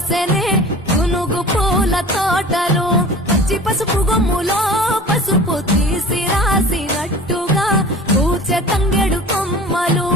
పూసెనే గునుగు పూల తోటలు పచ్చి పసుపు గొమ్ములో పసుపు తీసి రాసినట్టుగా పూచె తంగెడు కొమ్మలు